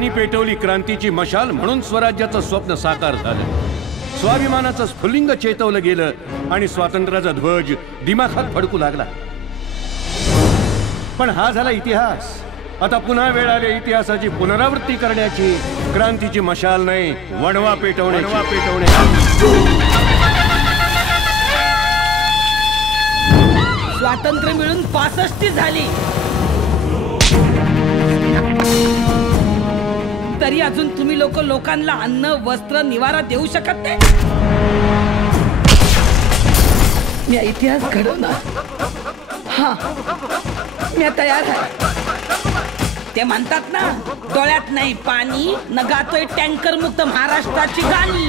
त्यांनी पेटवली क्रांतीची मशाल, म्हणून स्वराज्याचं स्वप्न साकार झालं. स्वाभिमानाचं स्फुल्लिंग चेतवलं गेलं आणि स्वातंत्र्याचा ध्वज दिमाखात फडकू लागला. पण हा झाला इतिहास. आता पुन्हा वेळ आली इतिहासाची पुनरावृत्ती करण्याची. क्रांतीची मशाल नाही, वणवा पेटवणे. स्वातंत्र्य मिळून 65 झाली, तरी अजून तुम्ही लोकांना अन्न, वस्त्र, निवारा देऊ शकत नाही. मी इतिहास घडवणार. हा, मी तयार आहे. ते म्हणतात ना, डोळ्यात नाही पाणी न गातोय टँकर मुक्त महाराष्ट्राची गाणी.